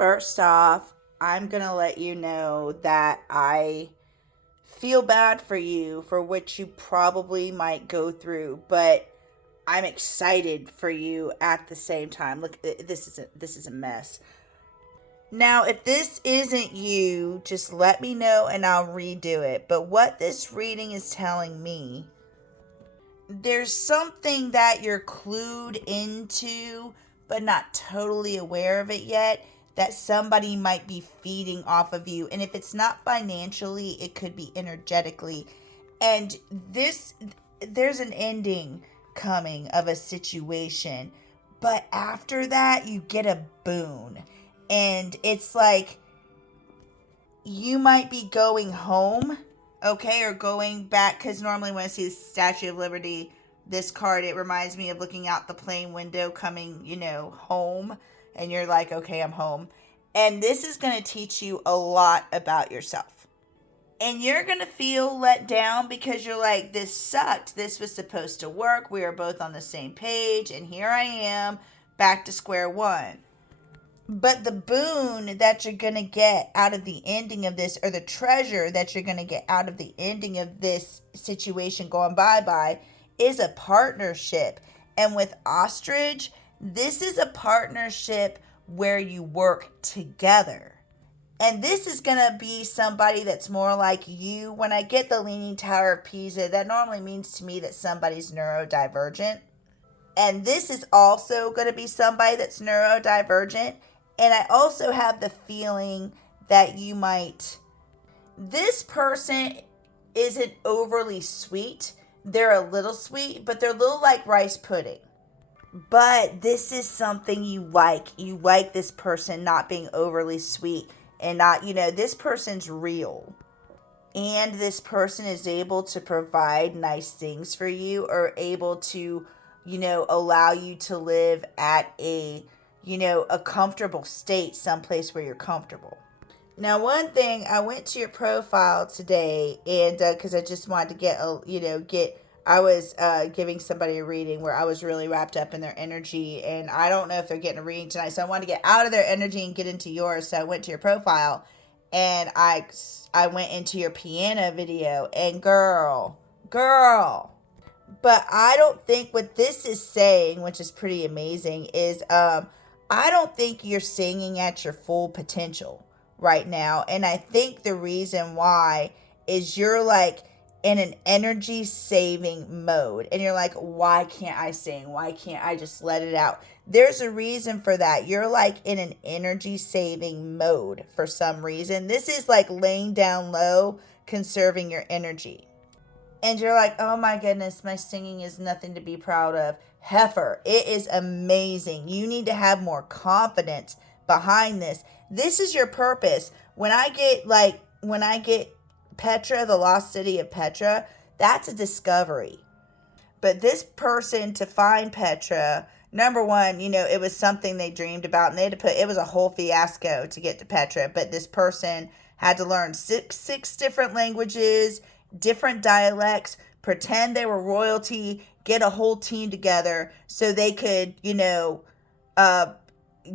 First off, I'm going to let you know that I feel bad for you for what you probably might go through, but I'm excited for you at the same time. Look, this is a mess. Now, if this isn't you, just let me know and I'll redo it. But what this reading is telling me, there's something that you're clued into, but not totally aware of it yet, that somebody might be feeding off of you. And if it's not financially, it could be energetically. And there's an ending coming of a situation. But after that, you get a boon. And it's like you might be going home, okay, or going back, because normally when I see the Statue of Liberty, this card, it reminds me of looking out the plane window coming, home, and you're like, okay, I'm home. And this is going to teach you a lot about yourself. And you're going to feel let down because you're like, this sucked. This was supposed to work. We were both on the same page, and here I am back to square one. But the boon that you're going to get out of the ending of this, or the treasure that you're going to get out of the ending of this situation going bye-bye, is a partnership. And with Ostrich, this is a partnership where you work together. And this is going to be somebody that's more like you. When I get the Leaning Tower of Pisa, that normally means to me that somebody's neurodivergent. And this is also going to be somebody that's neurodivergent. And I also have the feeling that this person isn't overly sweet. They're a little sweet, but they're a little like rice pudding. But this is something you like. You like this person not being overly sweet and not, this person's real. And this person is able to provide nice things for you, or able to, allow you to live at a comfortable state, someplace where you're comfortable. Now, one thing, I went to your profile today, and because I just wanted to I was giving somebody a reading where I was really wrapped up in their energy, and I don't know if they're getting a reading tonight, so I wanted to get out of their energy and get into yours. So I went to your profile, and I went into your piano video, and girl. But I don't think what this is saying, which is pretty amazing, is I don't think you're singing at your full potential right now. And I think the reason why is you're like in an energy saving mode. And you're like, why can't I sing? Why can't I just let it out? There's a reason for that. You're like in an energy saving mode for some reason. This is like laying down low, conserving your energy. And you're like, oh my goodness, my singing is nothing to be proud of. Heifer, it is amazing. You need to have more confidence behind this. This is your purpose. When I get Petra, the lost city of Petra, that's a discovery. But this person, to find Petra, number one, it was something they dreamed about, and they had to it was a whole fiasco to get to Petra. But this person had to learn six different languages, different dialects, pretend they were royalty, get a whole team together so they could,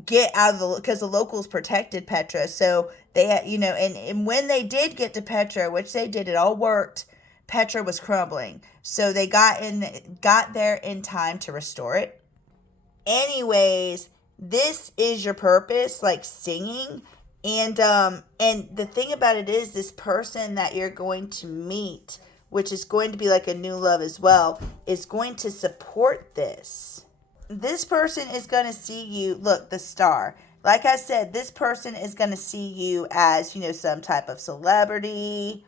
get out of because the locals protected Petra. So they had, and when they did get to Petra, which they did, it all worked. Petra was crumbling. So they got there in time to restore it. Anyways, this is your purpose, like singing. And the thing about it is, this person that you're going to meet, which is going to be like a new love as well, is going to support this. This person is going to see you, look, the star. Like I said, this person is going to see you as, some type of celebrity.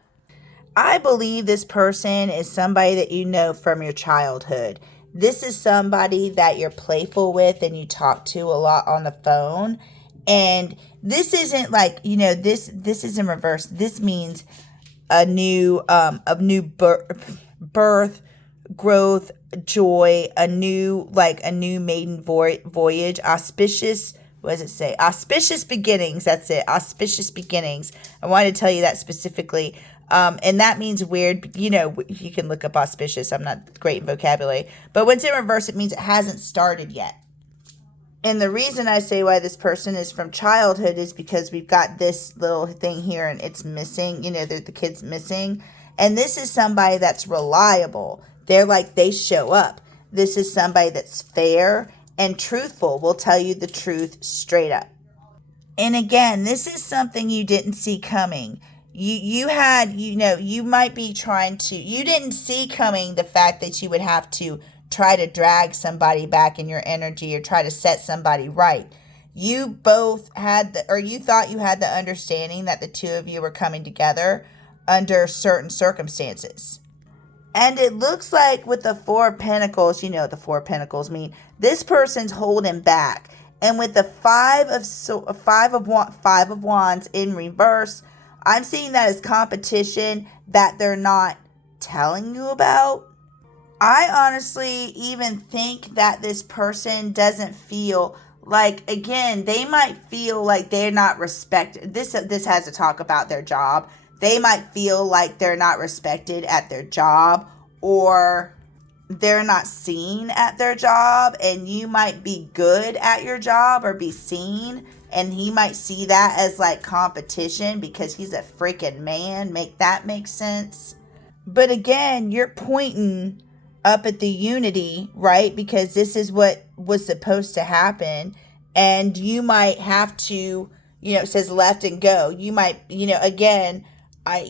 I believe this person is somebody that you know from your childhood. This is somebody that you're playful with and you talk to a lot on the phone. And this isn't like, this is in reverse. This means a new birth, growth, joy, a new maiden voyage, auspicious. What does it say? Auspicious beginnings. That's it. Auspicious beginnings. I wanted to tell you that specifically. And that means weird. You can look up auspicious. I'm not great in vocabulary. But when it's in reverse, it means it hasn't started yet. And the reason I say why this person is from childhood is because we've got this little thing here and it's missing. The kid's missing. And this is somebody that's reliable. They're like, they show up. This is somebody that's fair and truthful, will tell you the truth straight up. And again, this is something you didn't see coming. You might be trying to, you didn't see coming the fact that you would have to try to drag somebody back in your energy or try to set somebody right. You both had you thought you had the understanding that the two of you were coming together under certain circumstances. And it looks like with the Four of Pentacles, you know what the Four of Pentacles mean. This person's holding back. And with the Five of Wands in reverse, I'm seeing that as competition that they're not telling you about. I honestly even think that this person doesn't feel like, again, they might feel like they're not respected. This has to talk about their job. They might feel like they're not respected at their job, or they're not seen at their job, and you might be good at your job or be seen, and he might see that as like competition because he's a freaking man. Make that make sense? But again, you're pointing up at the unity, right? Because this is what was supposed to happen. And you might have to, it says left and go. You might, again, I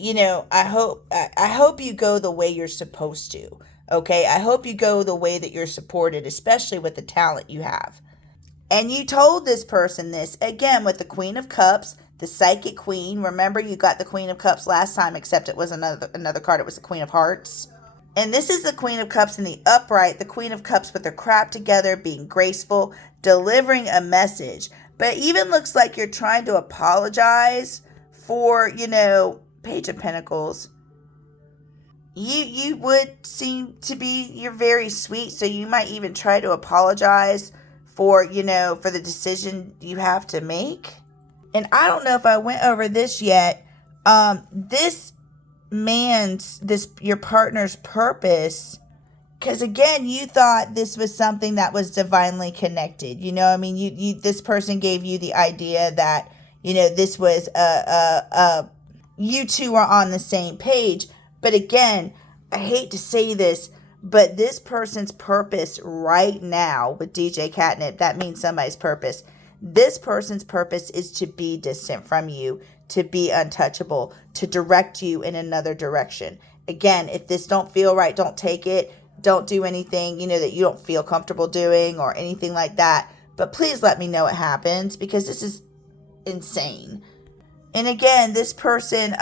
hope you go the way you're supposed to. Okay. I hope you go the way that you're supported, especially with the talent you have. And you told this person this again with the Queen of Cups, the Psychic Queen. Remember, you got the Queen of Cups last time, except it was another card. It was the Queen of Hearts. And this is the Queen of Cups in the upright, the Queen of Cups with her crap together, being graceful, delivering a message. But it even looks like you're trying to apologize for, Page of Pentacles. You would seem to be, you're very sweet, so you might even try to apologize for, for the decision you have to make. And I don't know if I went over this yet. Your partner's purpose, because again, you thought this was something that was divinely connected. This person gave you the idea that, this was you two are on the same page. But again, I hate to say this, but this person's purpose right now with DJ Catnip, that means somebody's purpose. This person's purpose is to be distant from you, to be untouchable, to direct you in another direction. Again, if this don't feel right, don't take it. Don't do anything, that you don't feel comfortable doing or anything like that. But please let me know what happens, because this is insane. And again, this person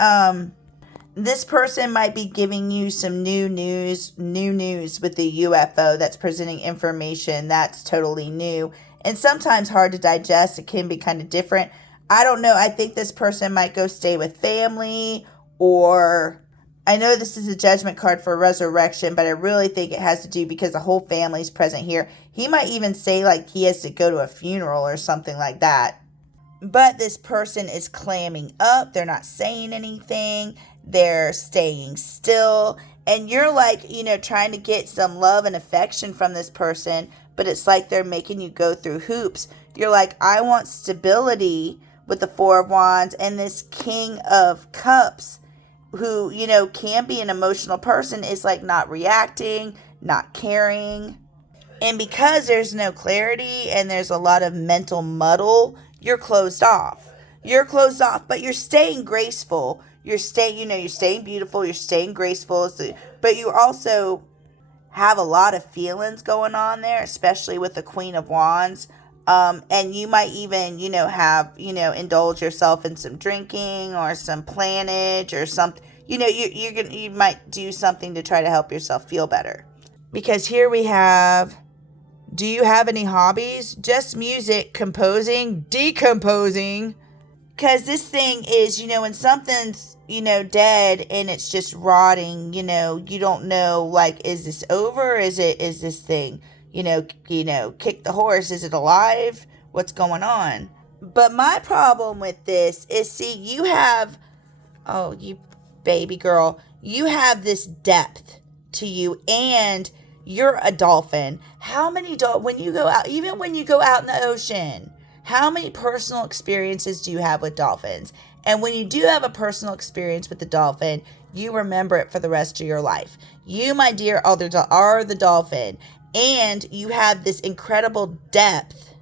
might be giving you some new news with the UFO that's presenting information that's totally new and sometimes hard to digest. It can be kind of different. I don't know. I think this person might go stay with family, or I know this is a judgment card for resurrection, but I really think it has to do because the whole family's present here. He might even say like he has to go to a funeral or something like that. But this person is clamming up. They're not saying anything. They're staying still. And you're like, trying to get some love and affection from this person, but it's like they're making you go through hoops. You're like, I want stability with the Four of Wands and this King of Cups, who, can be an emotional person, is like not reacting, not caring. And because there's no clarity and there's a lot of mental muddle, you're closed off. But you're staying graceful. You're staying beautiful. You're staying graceful. But you also have a lot of feelings going on there, especially with the Queen of Wands. And you might even, indulge yourself in some drinking or some planage or something. You might do something to try to help yourself feel better. Because here we have, do you have any hobbies? Just music, composing, decomposing. Because this thing is, when something's, dead and it's just rotting, you don't know, like, is this over? Is this thing, kick the horse? Is it alive? What's going on? But my problem with this is, see, you have, oh, you baby girl, you have this depth to you, and You're a dolphin. How many when you go out, even when you go out in the ocean, how many personal experiences do you have with dolphins? And when you do have a personal experience with the dolphin, you remember it for the rest of your life. You, my dear, are the dolphin. And you have this incredible depth.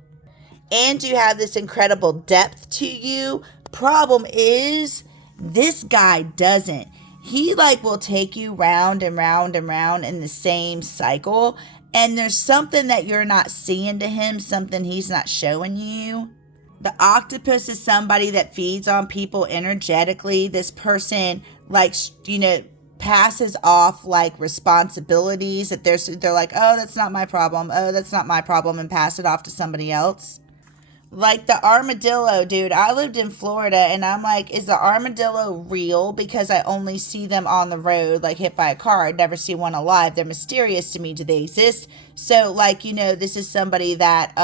To you. Problem is, this guy doesn't. He will take you round and round and round in the same cycle. And there's something that you're not seeing to him, something he's not showing you. The octopus is somebody that feeds on people energetically. This person, passes off responsibilities that they're like, oh, that's not my problem. Oh, that's not my problem, and pass it off to somebody else. Like the armadillo, dude. I lived in Florida, and I'm like, is the armadillo real? Because I only see them on the road, hit by a car. I'd never see one alive. They're mysterious to me. Do they exist? So, this is somebody that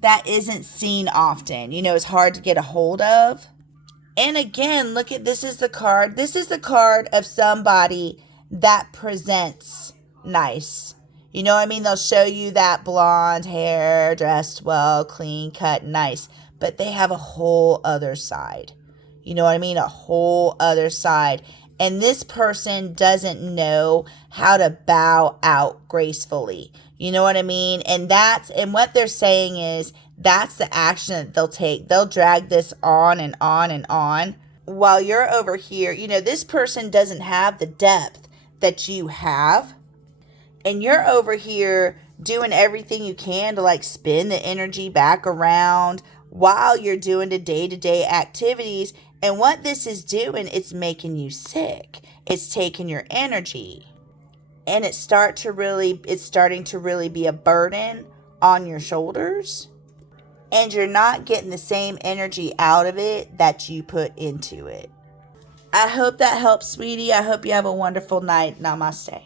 that isn't seen often. It's hard to get a hold of. And again, look at, this is the card. This is the card of somebody that presents nice. You know what I mean? They'll show you that blonde hair, dressed well, clean cut, nice. But they have a whole other side. You know what I mean? A whole other side. And this person doesn't know how to bow out gracefully. You know what I mean? And what they're saying is, that's the action that they'll take. They'll drag this on and on and on. While you're over here, this person doesn't have the depth that you have. And you're over here doing everything you can to spin the energy back around while you're doing the day-to-day activities. And what this is doing, it's making you sick. It's taking your energy. And it's starting to really be a burden on your shoulders. And you're not getting the same energy out of it that you put into it. I hope that helps, sweetie. I hope you have a wonderful night. Namaste.